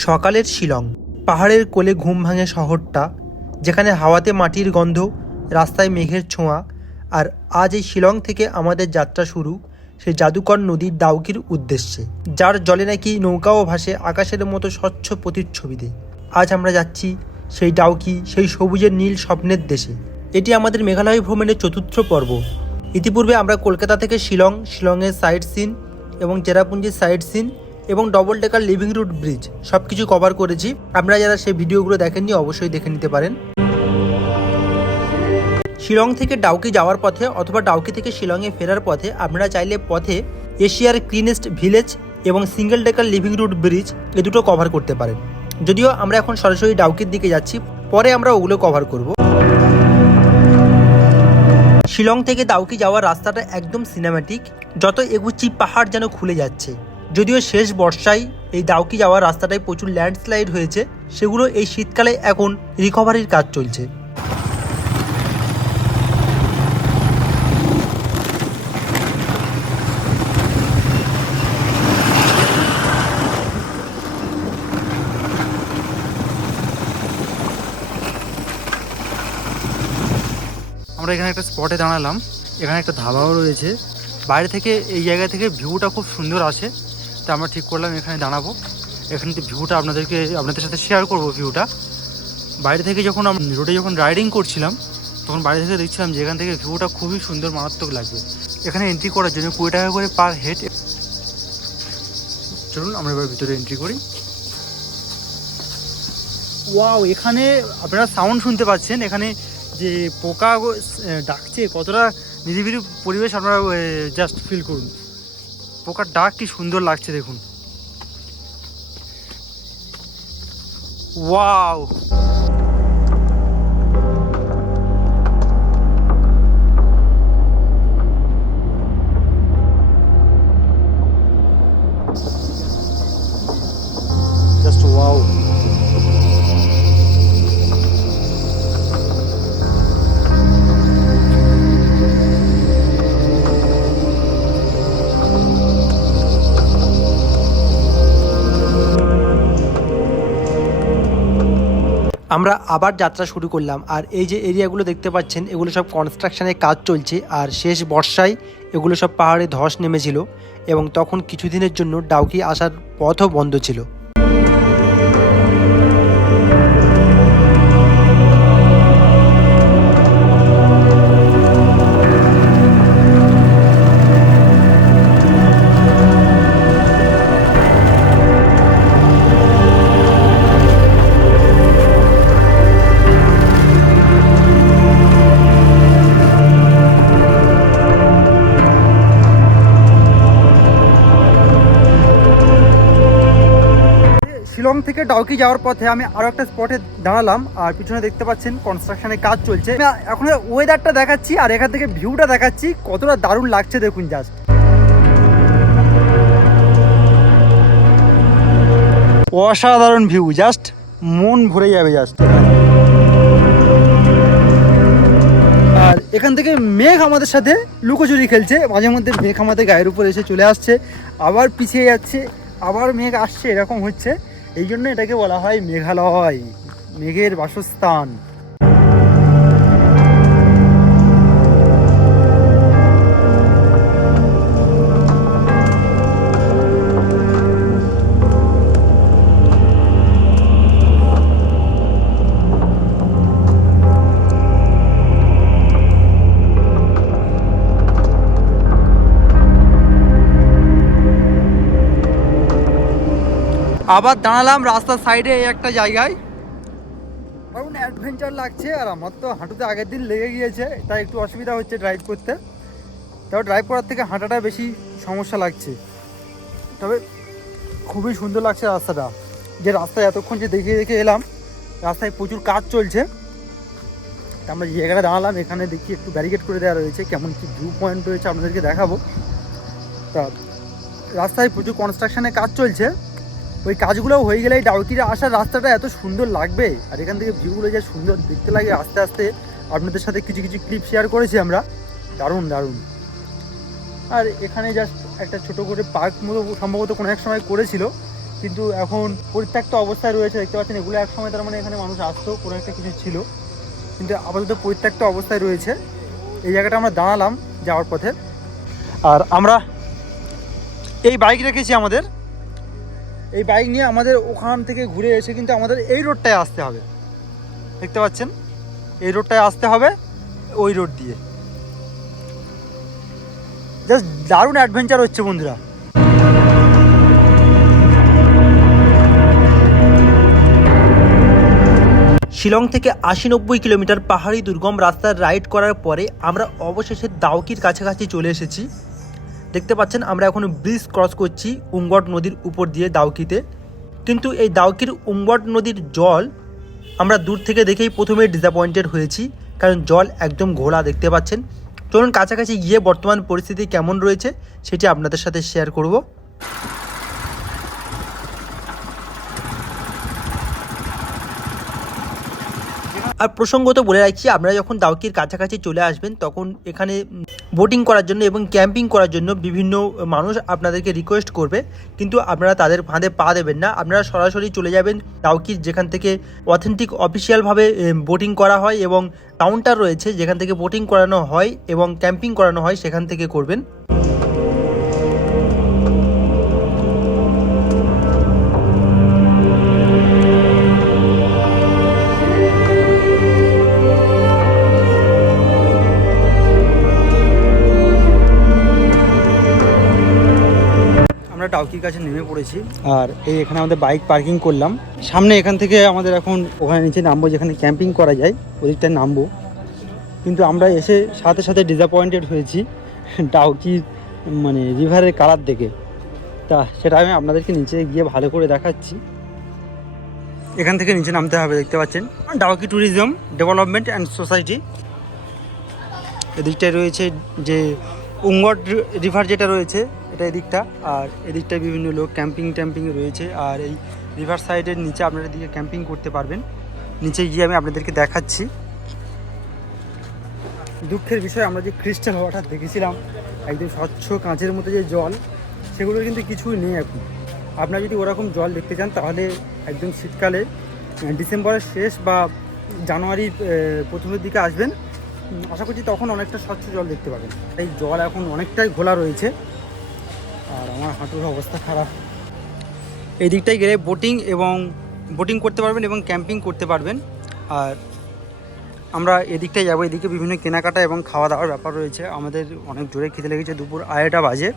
সকালের শিলং, পাহাড়ের কোলে ঘুম ভাঙে শহরটা, যেখানে হাওয়াতে মাটির গন্ধ, রাস্তায় মেঘের ছোঁয়া। আর আজ এই শিলং থেকে আমাদের যাত্রা শুরু সেই জাদুকর নদীর ডাউকির উদ্দেশ্যে, যার জলে নাকি নৌকাও ভাসে আকাশের মতো স্বচ্ছ প্রতিচ্ছবিতে। আজ আমরা যাচ্ছি সেই ডাউকি, সেই সবুজের নীল স্বপ্নের দেশে। এটি আমাদের মেঘালয় ভ্রমণের চতুর্থ পর্ব। ইতিপূর্বে আমরা কলকাতা থেকে শিলংয়ের সাইট সিন এবং চেরাপুঞ্জির সাইট সিন এবং double decker living root bridge সব কিছু কভার করেছি। আপনারা যারা সেই ভিডিওগুলো দেখেননি অবশ্যই দেখে নিতে পারেন। শিলং থেকে ডাউকি যাওয়ার পথে অথবা ডাউকি থেকে শিলংয়ে ফেরার পথে আপনারা চাইলে পথে এশিয়ার ক্লিনেস্ট ভিলেজ এবং single decker living root bridge এ দুটো কভার করতে পারেন। যদিও আমরা এখন সরাসরি ডাউকির দিকে যাচ্ছি, পরে আমরা ওগুলো কভার করব। শিলং থেকে ডাউকি যাওয়ার রাস্তাটা একদম সিনেম্যাটিক, যত এগুচ্ছি পাহাড় যেন খুলে যাচ্ছে। যদিও শেষ বর্ষায় এই ডাউকি যাওয়ার রাস্তাটায় প্রচুর ল্যান্ডস্লাইড হয়েছে, সেগুলো এই শীতকালে এখন রিকভারির কাজ চলছে। আমরা এখানে একটা স্পটে দাঁড়ালাম। এখানে একটা ধাবাও রয়েছে। বাইরে থেকে এই জায়গা থেকে ভিউটা খুব সুন্দর আসে, তো আমরা ঠিক করলাম এখানে দাঁড়াবো। এখানে ভিউটা আপনাদের সাথে শেয়ার করব। ভিউটা বাইরে থেকে যখন রোডে যখন রাইডিং করছিলাম তখন বাইরে থেকে দেখছিলাম যে এখান থেকে ভিউটা খুবই সুন্দর, মারাত্মক লাগবে। এখানে এন্ট্রি করার জন্য 20 টাকা করে পার হেড। চলুন আমরা এবার ভিতরে এন্ট্রি করি। ওয়াও, এখানে আপনারা সাউন্ড শুনতে পাচ্ছেন। এখানে যে পোকা ডাকছে, কতটা নিরিবিলি পরিবেশ আপনারা জাস্ট ফিল করুন। পোকার ডাক কি সুন্দর লাগছে দেখুন। Wow, just wow. আমরা আবার যাত্রা শুরু করলাম। আর এই যে এরিয়াগুলো দেখতে পাচ্ছেন, এগুলো সব কনস্ট্রাকশনের কাজ চলছে। আর শেষ বর্ষায় এগুলো সব পাহাড়ে ধস নেমেছিল এবং তখন কিছুদিনের জন্য ডাউকি আসার পথও বন্ধ ছিল। শিলং থেকে ডাউকি যাওয়ার পথে আমি আরও একটা স্পটে দাঁড়ালাম। আর পিছনে দেখতে পাচ্ছেন কনস্ট্রাকশনের কাজ চলছে। আমি এখন ওয়েদারটা দেখাচ্ছি আর এখান থেকে ভিউটা দেখাচ্ছি, কতটা দারুণ লাগছে দেখুন। জাস্ট অসাধারণ ভিউ, জাস্ট মন ভরে যাবে জাস্ট। আর এখান থেকে মেঘ আমাদের সাথে লুকোচুরি খেলছে। মাঝে মধ্যে মেঘ আমাদের গায়ের উপর এসে চলে আসছে, আবার পিছিয়ে যাচ্ছে, আবার মেঘ আসছে, এরকম হচ্ছে। এই জন্য এটাকে বলা হয় মেঘালয়, মেঘের বাসস্থান। আবার দাঁড়ালাম রাস্তার সাইডে একটা জায়গায়, কারণ অ্যাডভেঞ্চার লাগছে। আর আমার তো হাঁটুতে আগের দিন লেগে গিয়েছে, তাই একটু অসুবিধা হচ্ছে ড্রাইভ করতে। তবে ড্রাইভ করার থেকে হাঁটাটা বেশি সমস্যা লাগছে। তবে খুবই সুন্দর লাগছে রাস্তাটা। যে রাস্তায় এতক্ষণ যে দেখে দেখে এলাম, রাস্তায় প্রচুর কাজ চলছে। তা আমরা যে জায়গাটা দাঁড়ালাম এখানে দেখি একটু ব্যারিকেড করে দেওয়া রয়েছে, কেমন কি ভিউ পয়েন্ট রয়েছে আপনাদেরকে দেখাবো। তা রাস্তায় প্রচুর কনস্ট্রাকশনের কাজ চলছে। ওই কাজগুলো হয়ে গেলে ডাউকিতে আসার রাস্তাটা এত সুন্দর লাগবে। আর এখান থেকে ভিউগুলো যা সুন্দর দেখতে লাগে, আস্তে আস্তে আপনাদের সাথে কিছু কিছু ক্লিপ শেয়ার করেছি আমরা। দারুণ দারুণ। আর এখানে জাস্ট একটা ছোটো করে পার্ক মতো সম্ভবত কোনো এক সময় করেছিল, কিন্তু এখন পরিত্যক্ত অবস্থায় রয়েছে। দেখতে পাচ্ছেন এগুলো এক সময় তার মানে এখানে মানুষ আসতো, কোনো একটা কিছু ছিল, কিন্তু আপাতত পরিত্যক্ত অবস্থায় রয়েছে। এই জায়গাটা আমরা দাঁড়ালাম যাওয়ার পথে, আর আমরা এই বাইক রেখেছি আমাদের। এই বাইক নিয়ে আমাদের ওখান থেকে ঘুরে এসে কিন্তু আমাদের এই রোডটায় আসতে হবে। দেখতে পাচ্ছেন এই রোডটায় আসতে হবে, ওই রোড দিয়ে। জাস্ট দারুণ অ্যাডভেঞ্চার হচ্ছে বন্ধুরা। শিলং থেকে ৮০-৯০ কিলোমিটার পাহাড়ি দুর্গম রাস্তার রাইড করার পরে আমরা অবশেষে দাউকির কাছাকাছি চলে এসেছি। দেখতে পাচ্ছেন আমরা এখন ব্রিজ ক্রস করছি উমবট নদীর উপর দিয়ে দাউকিতে। কিন্তু এই দাউকির উমবট নদীর জল আমরা দূর থেকে দেখেই প্রথমে ডিসঅ্যাপয়েন্টেড হয়েছি, কারণ জল একদম ঘোলা দেখতে পাচ্ছেন। চলুন কাছাকাছি গিয়ে বর্তমান পরিস্থিতি কেমন রয়েছে সেটি আপনাদের সাথে শেয়ার করব। আর প্রসঙ্গত বলে রাখছি, আপনারা যখন দাউকির কাছাকাছি চলে আসবেন তখন এখানে বোটিং করার জন্য এবং ক্যাম্পিং করার জন্য বিভিন্ন মানুষ আপনাদেরকে রিকোয়েস্ট করবে, কিন্তু আপনারা তাদের ফাঁদে পা দেবেন না। আপনারা সরাসরি চলে যাবেন দাউকির, যেখান থেকে অথেন্টিক অফিসিয়ালভাবে বোটিং করা হয় এবং কাউন্টার রয়েছে যেখান থেকে বোটিং করানো হয় এবং ক্যাম্পিং করানো হয়, সেখান থেকে করবেন। ডাউকির কাছে নেমে পড়েছি, আর এই এখানে আমাদের বাইক পার্কিং করলাম সামনে। এখান থেকে আমাদের এখন ওখানে নিচে নামবো, যেখানে ক্যাম্পিং করা যায় ওদিকটায় নামবো। কিন্তু আমরা এসে সাথে সাথে ডিসঅ্যাপয়েন্টেড হয়েছি ডাউকির মানে রিভারের কালার দেখে। তা সেটা আমি আপনাদেরকে নিচে গিয়ে ভালো করে দেখাচ্ছি। এখান থেকে নিচে নামতে হবে, দেখতে পাচ্ছেন Dawki tourism development and society. এদিকটায় রয়েছে যে উমবট রিভার যেটা রয়েছে এটা এদিকটা, আর এদিকটায় বিভিন্ন লোক ক্যাম্পিং রয়েছে। আর এই রিভার সাইডের নিচে আপনারা দিকে ক্যাম্পিং করতে পারবেন। নিচে গিয়ে আমি আপনাদেরকে দেখাচ্ছি। দুঃখের বিষয়, আমরা যে ক্রিস্টাল ওয়াটার দেখেছিলাম একদম স্বচ্ছ কাঁচের মতো যে জল, সেগুলোর কিন্তু কিছুই নেই এখন। আপনারা যদি ওরকম জল দেখতে চান তাহলে একদম শীতকালে ডিসেম্বরের শেষ বা জানুয়ারির প্রথমের দিকে আসবেন, আশা করছি তখন অনেকটা স্বচ্ছ জল দেখতে পাবেন। এই জল এখন অনেকটাই ঘোলা রয়েছে, আর আমার হাঁটুর অবস্থা খারাপ। এই দিকটায় গেলে বোটিং করতে পারবেন এবং ক্যাম্পিং করতে পারবেন। আর আমরা এদিকটায় যাবো, এদিকে বিভিন্ন কেনাকাটা এবং খাওয়া দাওয়ার ব্যাপার রয়েছে। আমাদের অনেক জোরে খিদে লেগেছে, দুপুর 2:30 বাজে।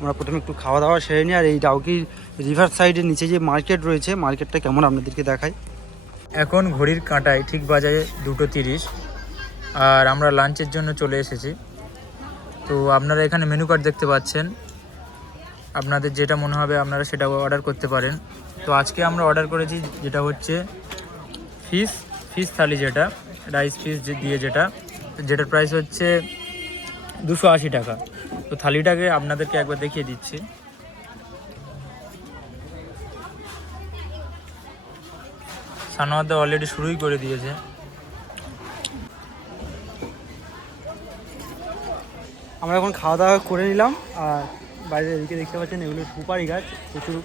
আমরা প্রথমে একটু খাওয়া দাওয়া সেরে নিই। আর এই ডাউকির রিভার সাইডের নিচে যে মার্কেট রয়েছে, মার্কেটটা কেমন আপনাদেরকে দেখাই। এখন ঘড়ির কাঁটায় ঠিক বাজে 2:30, আর আমরা লাঞ্চের জন্য চলে এসেছি। তো আপনারা এখানে মেনু কার্ড দেখতে পাচ্ছেন, আপনাদের যেটা মনে হবে আপনারা সেটা অর্ডার করতে পারেন। তো আজকে আমরা অর্ডার করেছি যেটা হচ্ছে ফিশ থালি, যেটা রাইস ফিশ দিয়ে যেটার প্রাইস হচ্ছে 280 টাকা। তো থালিটাকে আপনাদেরকে একবার দেখিয়ে দিচ্ছি। সানোয়ারদা অলরেডি শুরুই করে দিয়েছে। আমরা এখন খাওয়া দাওয়া করে নিলাম, আর বাইরে এদিকে দেখতে পাচ্ছেন এগুলো সুপারি গাছ,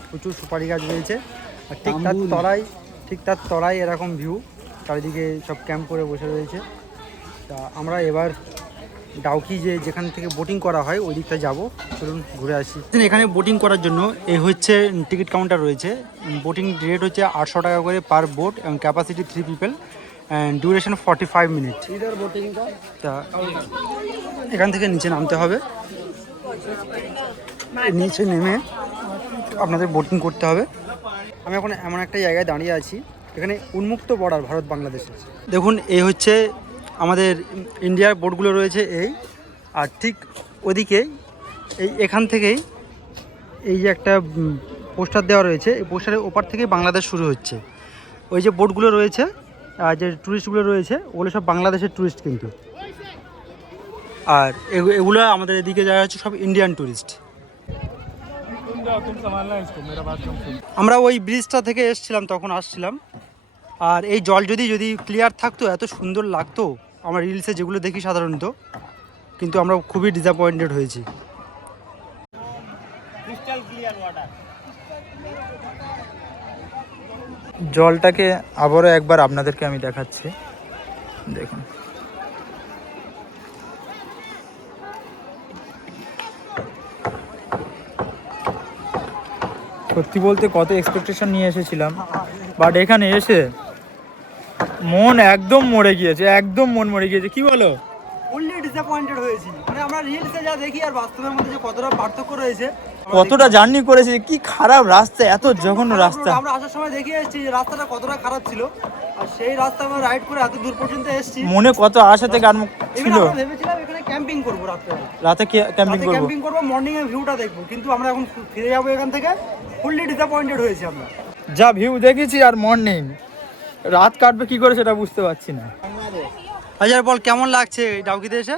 প্রচুর সুপারি গাছ রয়েছে। আর ঠিক তার তলায় এরকম ভিউ, চারিদিকে সব ক্যাম্প করে বসে রয়েছে। তা আমরা এবার ডাউকি যেখান থেকে বোটিং করা হয় ওই দিকটা যাবো, চলুন ঘুরে আসি। এখানে বোটিং করার জন্য এই হচ্ছে টিকিট কাউন্টার রয়েছে। বোটিং রেট হচ্ছে 800 টাকা করে পার বোট এবং capacity 3 people and duration 45 minute. তা এখান থেকে নিচে নামতে হবে, নিচে নেমে আপনাদের বোটিং করতে হবে। আমি এখন এমন একটা জায়গায় দাঁড়িয়ে আছি, এখানে উন্মুক্ত বর্ডার ভারত বাংলাদেশের। দেখুন এই হচ্ছে আমাদের ইন্ডিয়ার বোটগুলো রয়েছে এই, আর ঠিক ওদিকে এখান থেকেই এই যে একটা পোস্টার দেওয়া রয়েছে, এই পোস্টারের ওপার থেকেই বাংলাদেশ শুরু হচ্ছে। ওই যে বোটগুলো রয়েছে আর যে ট্যুরিস্টগুলো রয়েছে ওগুলো সব বাংলাদেশের ট্যুরিস্ট কিন্তু, আর এগুলো আমাদের এদিকে যারা হচ্ছে সব ইন্ডিয়ান ট্যুরিস্ট। আমরা ওই ব্রিজটা থেকে এসছিলাম, তখন আসছিলাম। আর এই জল যদি ক্লিয়ার থাকতো এত সুন্দর লাগতো আমরা রিলসে যেগুলো দেখি সাধারণত, কিন্তু আমরা খুবই ডিসঅ্যাপয়েন্টেড হয়েছি। জলটাকে আবারও একবার আপনাদেরকে আমি দেখাচ্ছি, দেখুন। সত্যি বলতে কত এক্সপেকটেশন নিয়ে এসেছিলাম, বাট এখানে এসে মন একদম মরে গিয়েছে, একদম মন মরে গিয়েছে, কি বলো? ফুললি ডিসঅ্যাপয়েন্টেড হয়েছি। মানে আমরা রিলসে যা দেখি আর বাস্তবের মধ্যে যে কতটা পার্থক্য রয়েছে, কতটা জার্নি করেছে, কি খারাপ রাস্তা, এত জঘন্য রাস্তা। আমরা আসার সময় দেখে এসেছি যে রাস্তাটা কতটা খারাপ ছিল, আর সেই রাস্তা আমরা রাইড করে এত দূর পর্যন্ত এসেছি। মনে কত আশা থেকে আর ছিল, আমরা ভেবেছিলাম এখানে ক্যাম্পিং করবো, রাতে ক্যাম্পিং করব, ক্যাম্পিং করবো, মর্নিং এর ভিউটা দেখবো, কিন্তু আমরা এখন ফিরে যাবো এখান থেকে। ফুললি ডিসঅ্যাপয়েন্টেড হয়েছি আমরা। যা ভিউ দেখেছি আর মর্নিং, রাত কাটবে কি করে সেটা বুঝতে পারছি না। আচ্ছা বল, কেমন লাগছে ডাউকিতে এসে?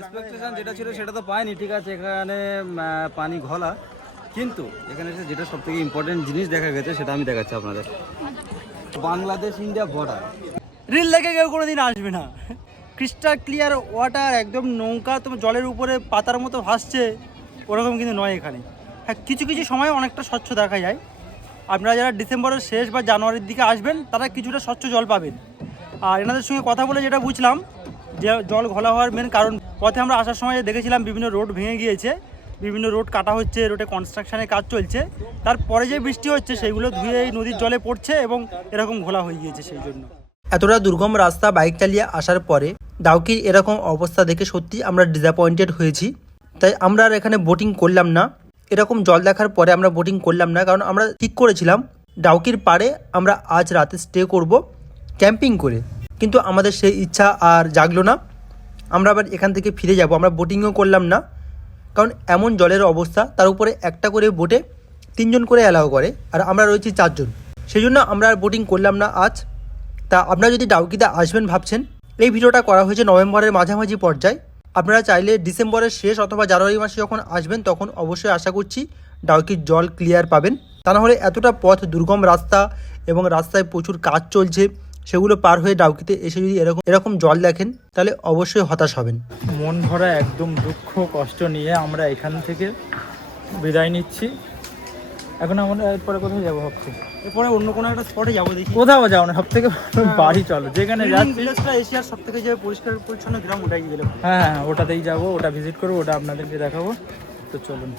এক্সপেকটেশন যেটা ছিল সেটা তো পাইনি, ঠিক আছে, এখানে পানি ঘোলা, কিন্তু এখানে এসে যেটা সব থেকে ইম্পর্টেন্ট জিনিস দেখা গেছে সেটা আমি দেখাচ্ছি আপনাদের। Bangladesh India border. রিল দেখে কেউ কোনোদিন আসবে না। ক্রিস্টাল ক্লিয়ার ওয়াটার, একদম নৌকা তোমার জলের উপরে পাতার মতো ভাসছে, ওরকম কিন্তু নয় এখানে। হ্যাঁ, কিছু কিছু সময় অনেকটা স্বচ্ছ দেখা যায়। আপনারা যারা ডিসেম্বরের শেষ বা জানুয়ারির দিকে আসবেন তারা কিছুটা স্বচ্ছ জল পাবেন। আর এনাদের সঙ্গে কথা বলে যেটা বুঝলাম যে জল ঘোলা হওয়ার মেন কারণ, পথে আমরা আসার সময় দেখেছিলাম বিভিন্ন রোড ভেঙে গিয়েছে, বিভিন্ন রোড কাটা হচ্ছে, রোডে কনস্ট্রাকশনের কাজ চলছে, তারপরে যে বৃষ্টি হচ্ছে সেইগুলো ধুয়ে এই নদীর জলে পড়ছে এবং এরকম ঘোলা হয়ে গিয়েছে। সেই জন্য এতটা দুর্গম রাস্তা বাইক চালিয়ে আসার পরে ডাউকির এরকম অবস্থা দেখে সত্যি আমরা ডিসঅ্যাপয়েন্টেড হয়েছি। তাই আমরা আর এখানে বোটিং করলাম না। এরকম জল দেখার পরে আমরা বোটিং করলাম না, কারণ আমরা ঠিক করেছিলাম ডাউকির পাড়ে আমরা আজ রাতে স্টে করব ক্যাম্পিং করে। কিন্তু আমাদের সেই ইচ্ছা আর জাগলো না, আমরা আবার এখান থেকে ফিরে যাব। আমরা বোটিংও করলাম না, কারণ এমন জলের অবস্থা, তার উপরে একটা করে বোটে 3 জন করে অ্যালাউ করে, আর আমরা রয়েছি 4 জন। সেই জন্য আমরা আর বোটিং করলাম না আজ। তা আপনারা যদি ডাউকিতে আসবেন ভাবছেন, এই ভিডিওটা করা হয়েছে নভেম্বরের মাঝামাঝি পর্যায়ে। আপনারা চাইলে ডিসেম্বরের শেষ অথবা জানুয়ারি মাসে যখন আসবেন তখন অবশ্যই আশা করছি ডাউকির জল ক্লিয়ার পাবেন। তা নাহলে এতটা পথ, দুর্গম রাস্তা এবং রাস্তায় প্রচুর কাজ চলছে, সেগুলো পার হয়ে ডাউকিতে এসে যদি এরকম জল দেখেন তাহলে অবশ্যই হতাশ হবেন। মন ভরা একদম দুঃখ কষ্ট নিয়ে আমরা এখান থেকে বিদায় নিচ্ছি। এখন আমরা এরপরে কোথায় যাবো ভাবছি? এরপরে অন্য কোনো একটা স্পটে যাবো, দেখি। কোথাও যাও না, সব থেকে বাড়ি চলো, যেখানে যাচ্ছি। ভিলেজটা এশিয়ার সব থেকে যে পরিষ্কার পরিচ্ছন্ন গ্রাম, ওটাই গেলে। হ্যাঁ, ওটাতেই যাবো, ওটা ভিজিট করবো, ওটা আপনাদেরকে দেখাবো। তো চলুন।